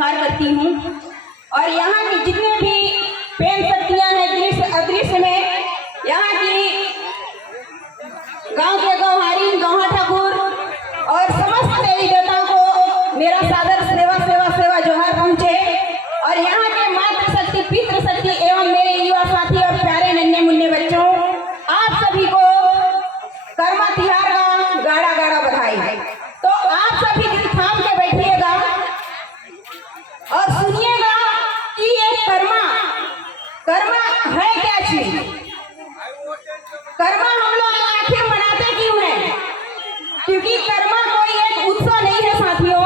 व्यवहार करती हूँ। और यहाँ की जितने भी पेन शक्तियाँ हैं दृश्य अदृश्य में, यहाँ की गांव के गौहारी गौहा ठाकुर और समस्त देवी देवताओं को मेरा सादर सेवा सेवा सेवा जोहार पहुँचे। और यहाँ के मातृशक्ति पितृशक्ति एवं मेरे युवा साथी और प्यारे नन्हे मुन्ने बच्चों, आप सभी को कर्मा तिहार का गाड़ा गाड़ा बधाई। तो आप सभी दिल थाम के बैठिएगा और सुनिएगा कि ये कर्मा है क्या चीज। कर्मा हम लोग आखिर मनाते क्यों हैं? क्योंकि कर्मा कोई एक उत्सव नहीं है साथियों,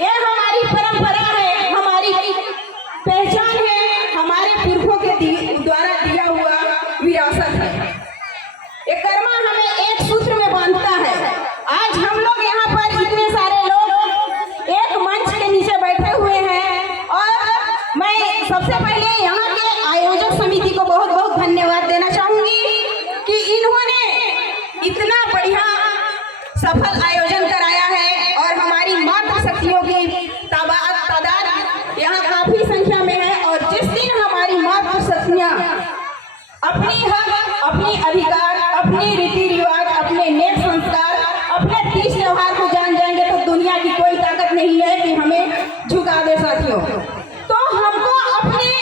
ये हमारी परंपरा है, हमारी पहचान है, हमारे पुरखों के द्वारा दिया हुआ विरासत है। ये कर्मा हमें एक सूत्र में बांधता है। आज हम लोग यहाँ पर इतने सारे लोग एक मंच के नीचे बैठे हुए हैं और मैं सबसे पहले यहाँ के आयोजक समिति को बहुत बहुत धन्यवाद देना चाहूंगी कि इन्होंने इतना बढ़िया सफल आयोजन कराया है और हमारी मातृशक्तियों की तादाद यहाँ काफी संख्या में है। और जिस दिन हमारी मातृशक्तियाँ अपनी हक, अपनी अधिकार, अपने रीति रिवाज, अपने नेक संस्कार, अपने तीज त्योहार को जान जाएंगे तो दुनिया की कोई ताकत नहीं है कि हमें झुका दे साथियों। तो हमको अपने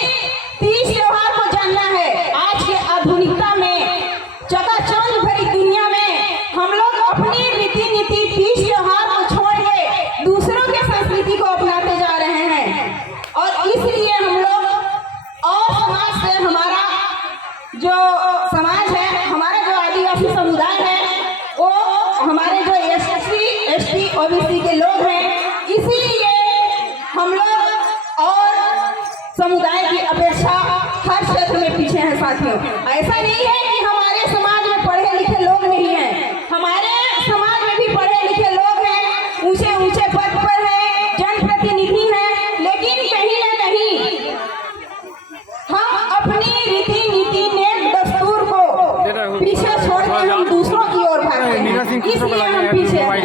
तीज त्योहार को जानना है। आज के आधुनिकता में चकाचौंध भरी दुनिया में हम लोग अपनी रीति नीति तीज त्योहार को छोड़ के दूसरों के संस्कृति को अपनाते जा रहे हैं। और इसलिए हम लोग और समाज से हमारा जो समाज है, हमारा जो आदिवासी समुदाय है, वो हमारे जो SC, ST, OBC के लोग हैं, इसीलिए हम लोग और समुदाय की अपेक्षा हर क्षेत्र में पीछे हैं साथियों। ऐसा नहीं है कि हमारे समाज में पढ़े लिखे लोग नहीं हैं, हमारे समाज में भी पढ़े लिखे लोग हैं, ऊंचे ऊंचे पद पर हैं, जनप्रतिनिधि हैं, लेकिन कहीं ना कहीं हम अपनी रीति नीति नेक दस्तूर को पीछे छोड़ के हम दूसरों की ओर भागते हैं, इसलिए हम पीछे हैं।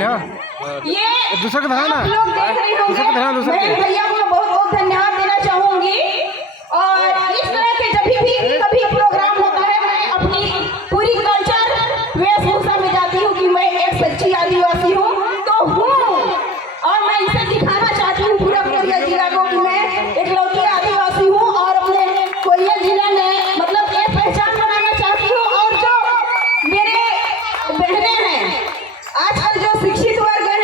ये आप लोग देख रहे होंगे, मैं भैया को बहुत बहुत धन्यवाद देना चाहूंगी। और इस तरह के जब भी कभी प्रोग्राम होता है, मैं अपनी पूरी कल्चर वेशभूषा में जाती हूँ कि मैं एक सच्ची आदिवासी हूँ तो हूँ, और मैं इसे दिखाना चाहती हूँ पूरा कोरिया जिला को कि मैं एक लौकी आदिवासी हूँ और अपने कोरिया जिला में मतलब एक पहचान बनाना चाहती हूँ। और जो मेरे बहनें हैं, आजकल जो शिक्षित वर्ग हैं,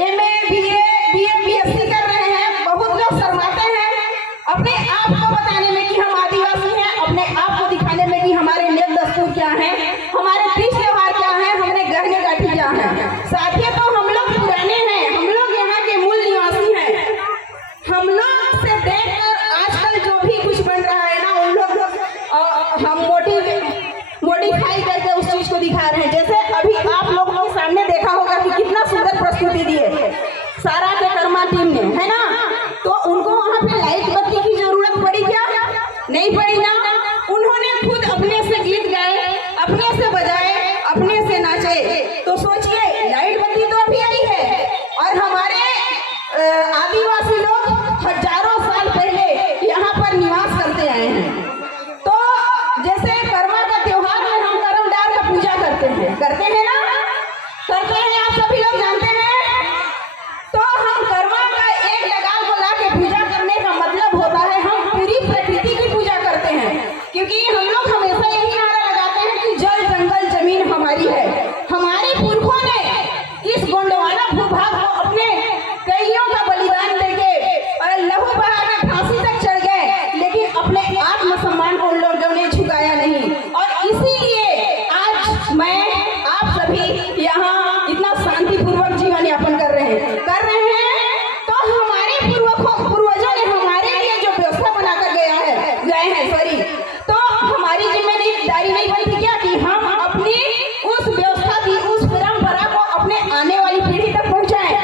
MA, BA, BM, BSc कर रहे हैं, बहुत लोग शर्माते हैं अपने आप को बताने में कि हम आदिवासी हैं, अपने आप को दिखाने में कि हमारे नेक दस्तूर क्या है, हमारे तीज त्योहार क्या है, हमने गहने गाठी क्या है। साथियों, तो हम लोग पुराने हैं, हम लोग यहाँ के मूल निवासी हैं। हम लोग से देखकर आजकल जो भी कुछ बन रहा है ना, उन लोग हम मॉडिफाई करके उस चीज को दिखा रहे हैं। जैसे अभी आप लोगों के सामने देखा होगा कि कितना सुंदर प्रस्तुति दी है सारा के कर्मा टीम ने, है ना। तो उनको वहाँ पे लाइट बत्ती की जरूरत पड़ी क्या? नहीं पड़ी ना। उन्होंने खुद अपने से गीत गाए, अपने से बजाए, अपने से नाचे। तो सोचिए, लाइट बत्ती तो अभी आई है और हमारे आदिवासी लोग हजारों साल पहले यहाँ पर निवास करते आए हैं। तो जैसे कर्मा का त्योहार में हम कर्मडार का पूजा करते हैं ना, करते हैं, आप सभी लोग जानते हैं। तो हम कर्मा का एक लगाव को ला के पूजा करने का मतलब होता है हम पूरी प्रकृति की पूजा करते हैं। क्योंकि हम लोग हमेशा यही नारा लगाते हैं कि जल जंगल जमीन हमारी है। हमारे पुरखों ने इस गोंडवाना भूभाग को अपने कईयों का बलिदान देके लहू बहा में फांसी तक चढ़ गए, लेकिन अपने आत्मसम्मान को उन लोगों ने झुकाया नहीं। और इसीलिए आज मैं आप सभी यहाँ इतना शांतिपूर्वक जीवन यापन कर रहे हैं। तो हमारे पूर्वजों ने हमारे लिए जो व्यवस्था बनाकर गए हैं सॉरी, तो हमारी जिम्मेदारी नहीं बनती क्या कि हम अपनी उस व्यवस्था की, उस परंपरा को अपने आने वाली पीढ़ी तक पहुंचाएं?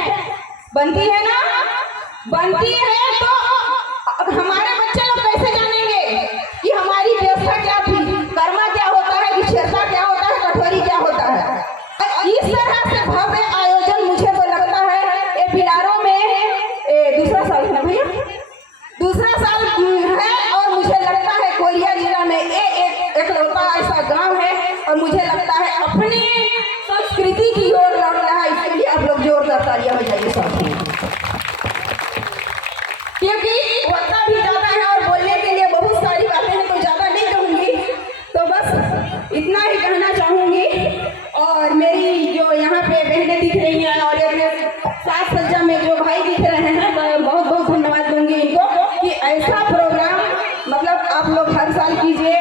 बनती है ना, बनती है। तो हमारे बच्चे लोग कैसे जानेंगे कि हमारी व्यवस्था क्या थी, कर्मा क्या होता है, विशेषता क्या होता है, कठोरी क्या होता है। इस तरह से भव्य आयोजन मुझे तो लगता है ये बिलारों में दूसरा साल की ओर लौट रहा है। इसके लिए आप लोग जोरदार तालियां बजाइए साथियों, क्योंकि वक्त भी ज्यादा है और बोलने के लिए बहुत सारी बातें हैं, तो ज्यादा नहीं कहूंगी, तो बस इतना ही कहना चाहूंगी। और मेरी जो यहाँ पे बहनें दिख रही हैं और साथ सज्जा में जो भाई दिख रहे हैं, बहुत बहुत धन्यवाद दूंगी इनको कि ऐसा प्रोग्राम मतलब आप लोग हर साल कीजिए।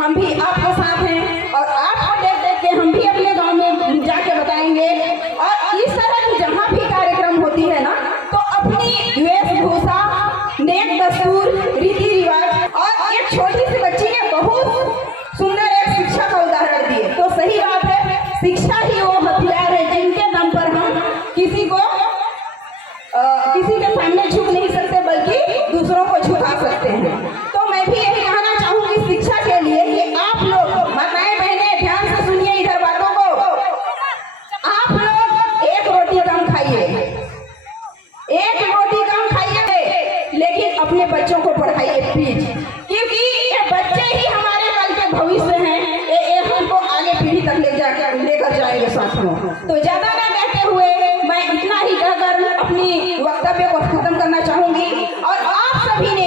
हम भी आपके साथ हैं और आपको देख देख के हम भी अपने गांव में जाके बताएंगे। और इस तरह की जहाँ भी कार्यक्रम होती है ना, तो अपनी वेशभूषा, नेक दस्तूर, रीति रिवाज और एक छोटी सी बच्ची ने बहुत सुंदर एक शिक्षा का उदाहरण दिए। तो सही बात है, शिक्षा ही वो हथियार है जिनके दम पर हम किसी के सामने झुक नहीं सकते, बल्कि दूसरों को झुका सकते हैं। तो मैं भी यही कहना चाहूंगी शिक्षा के लिए कि आप लोग माताएं बहनें ध्यान से सुनिए इधर बातों को। आप लोग एक रोटी कम खाइए, एक रोटी कम खाइए, लेकिन अपने बच्चों को पढ़ाइए प्लीज, क्योंकि ये बच्चे ही हमारे कल के भविष्य हैं। ये हमको आगे पीढ़ी तक लेकर जाएंगे साथियों। तो ज्यादा ना कहते हुए मैं इतना ही कहकर अपनी वक्तव्य को खत्म करना चाहूंगी। और आप सभी ने